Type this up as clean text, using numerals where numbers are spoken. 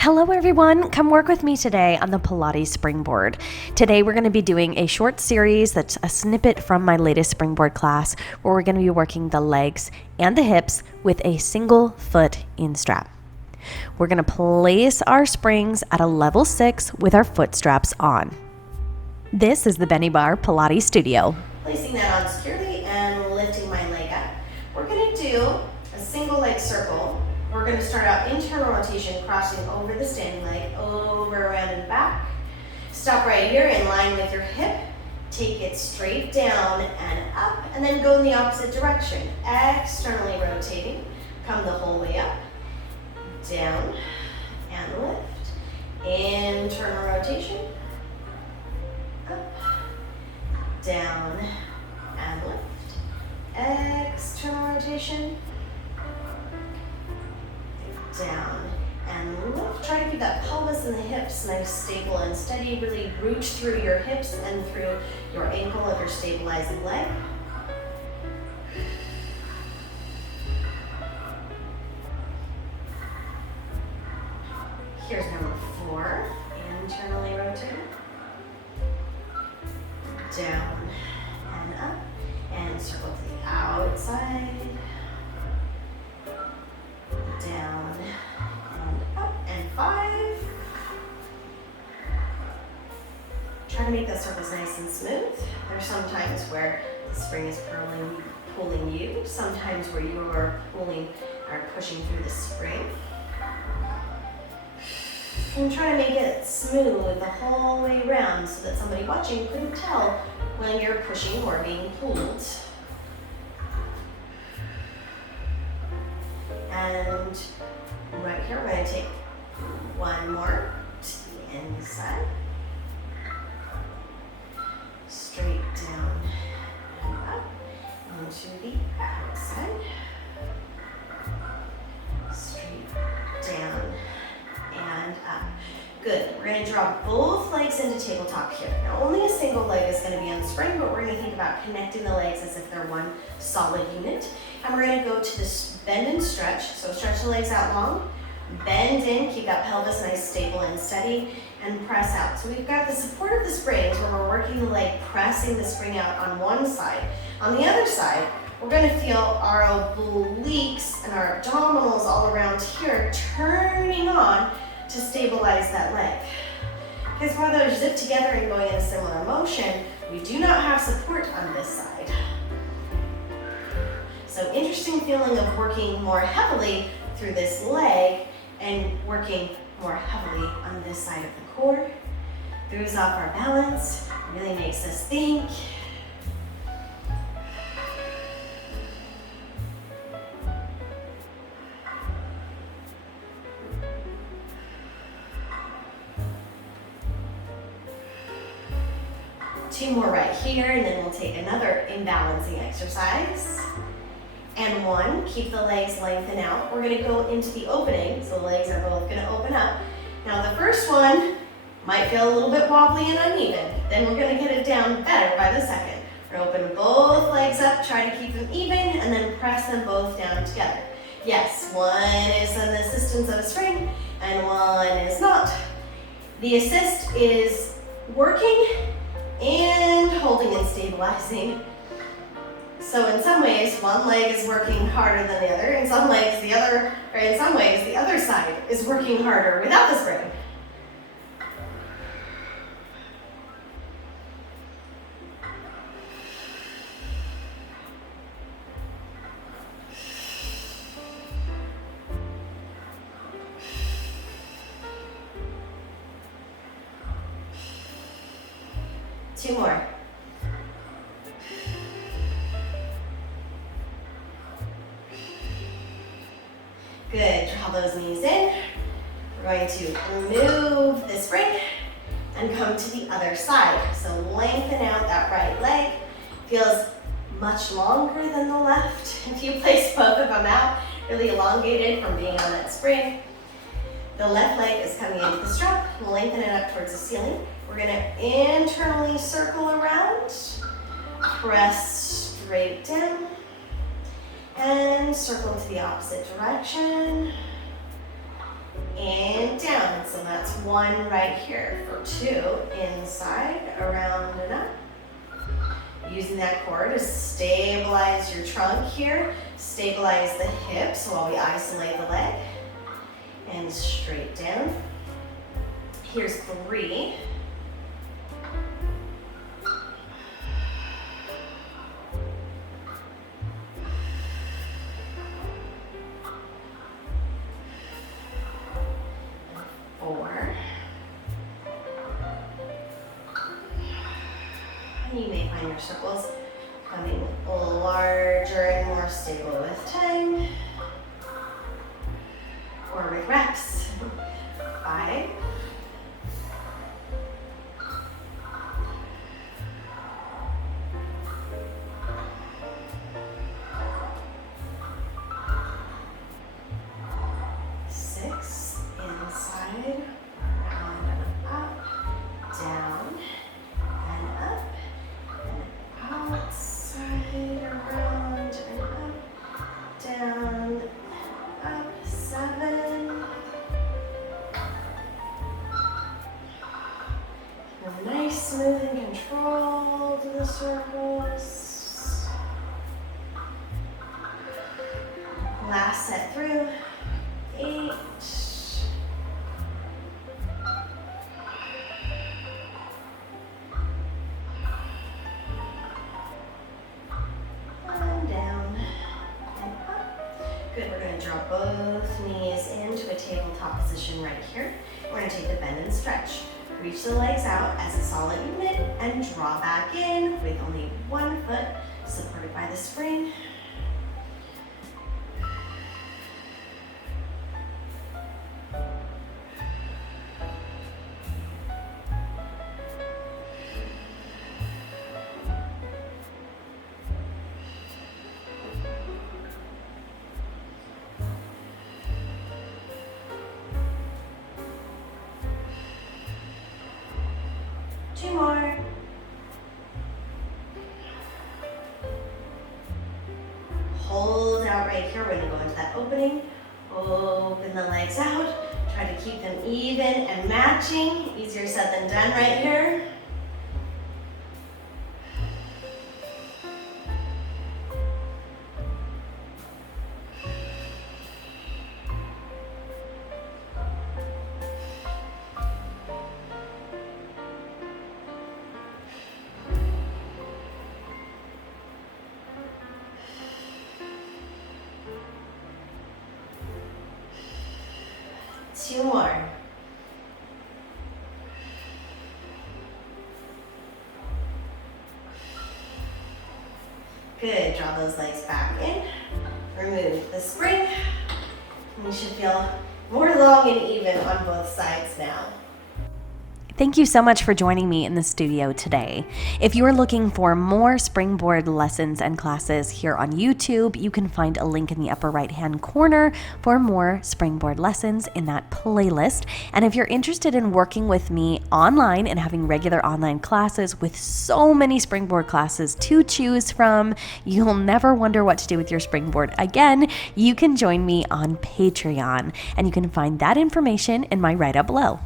Hello everyone, come work with me today on the Pilates Springboard. Today we're going to be doing a short series that's a snippet from my latest Springboard class where we're going to be working the legs and the hips with a single foot in strap. We're going to place our springs at a level 6 with our foot straps on. This is the Benniebarrefitness Pilates Studio. Placing that on securely and lifting my leg up. We're going to do a single leg circle. We're going to start out internal rotation, crossing over the standing leg, over, around, and back. Stop right here in line with your hip. Take it straight down and up, and then go in the opposite direction. Externally rotating. Come the whole way up, down, and lift. Internal rotation. Up, down, and lift. External rotation. Down and lift. Try to keep that pelvis and the hips nice, stable, and steady. Really root through your hips and through your ankle of your stabilizing leg. Here's number 4. Internally rotate. Down and up. And circle to the outside. Down and up, and 5. Try to make those circles nice and smooth. There's some times where the spring is pulling you, sometimes where you are pushing through the spring. And try to make it smooth the whole way around so that somebody watching couldn't tell when you're pushing or being pulled. And right here, we're going to take one more to the inside. Straight down and up into the outside. Straight down and up. Good. We're going to draw both legs into tabletop here. Now, only a single leg is going to be on the spring, but we're going to think about connecting the legs as if they're one solid unit. And we're going to go to this bend and stretch. So stretch the legs out long, bend in, keep that pelvis nice, stable, and steady, and press out. So we've got the support of the springs where we're working the leg, pressing the spring out on one side. On the other side, we're going to feel our obliques and our abdominals all around here turning on to stabilize that leg. Because while they're zipped together and going in a similar motion, we do not have support on this side. So interesting feeling of working more heavily through this leg and working more heavily on this side of the core. Throws off our balance, really makes us think. Two more right here, and then we'll take another imbalancing exercise. And 1, keep the legs lengthen out. We're going to go into the opening, so the legs are both going to open up. Now the first one might feel a little bit wobbly and uneven. Then we're going to get it down better by the second. We're going to open both legs up, try to keep them even, and then press them both down together. Yes, one is an assistance of a spring, and one is not. The assist is working and holding and stabilizing. So in some ways, one leg is working harder than the other. In some ways, the other side is working harder without the spring. Two more. Good, draw those knees in. We're going to remove the spring and come to the other side. So lengthen out that right leg. Feels much longer than the left. If you place both of them out, really elongated from being on that spring. The left leg is coming into the strap. We'll lengthen it up towards the ceiling. We're going to internally circle around, press straight down, and circle to the opposite direction. And down. 1 right here. For 2, inside, around and up. Using that core to stabilize your trunk here, stabilize the hips while we isolate the leg. And straight down. Here's 3. You may find your circles becoming larger and more stable with time, or with reps. 5. Inside, around and up, down and up, and outside, around and up, down, up, 7. Nice, smooth and controlled the circles. Last set through. 8. Both knees into a tabletop position right here. We're going to take the bend and stretch. Reach the legs out as a solid unit and draw back in with only 1 foot supported by the spring. Two more. Hold out right here. We're going to go into that opening. Open the legs out. Try to keep them even and matching. Easier said than done right here. Two more. Good, draw those legs back in. Remove the spring. And you should feel more long and even on both sides now. Thank you so much for joining me in the studio today. If you are looking for more Springboard lessons and classes here on YouTube, you can find a link in the upper right-hand corner for more Springboard lessons in that playlist. And if you're interested in working with me online and having regular online classes with so many Springboard classes to choose from, you'll never wonder what to do with your Springboard again, you can join me on Patreon. And you can find that information in my write-up below.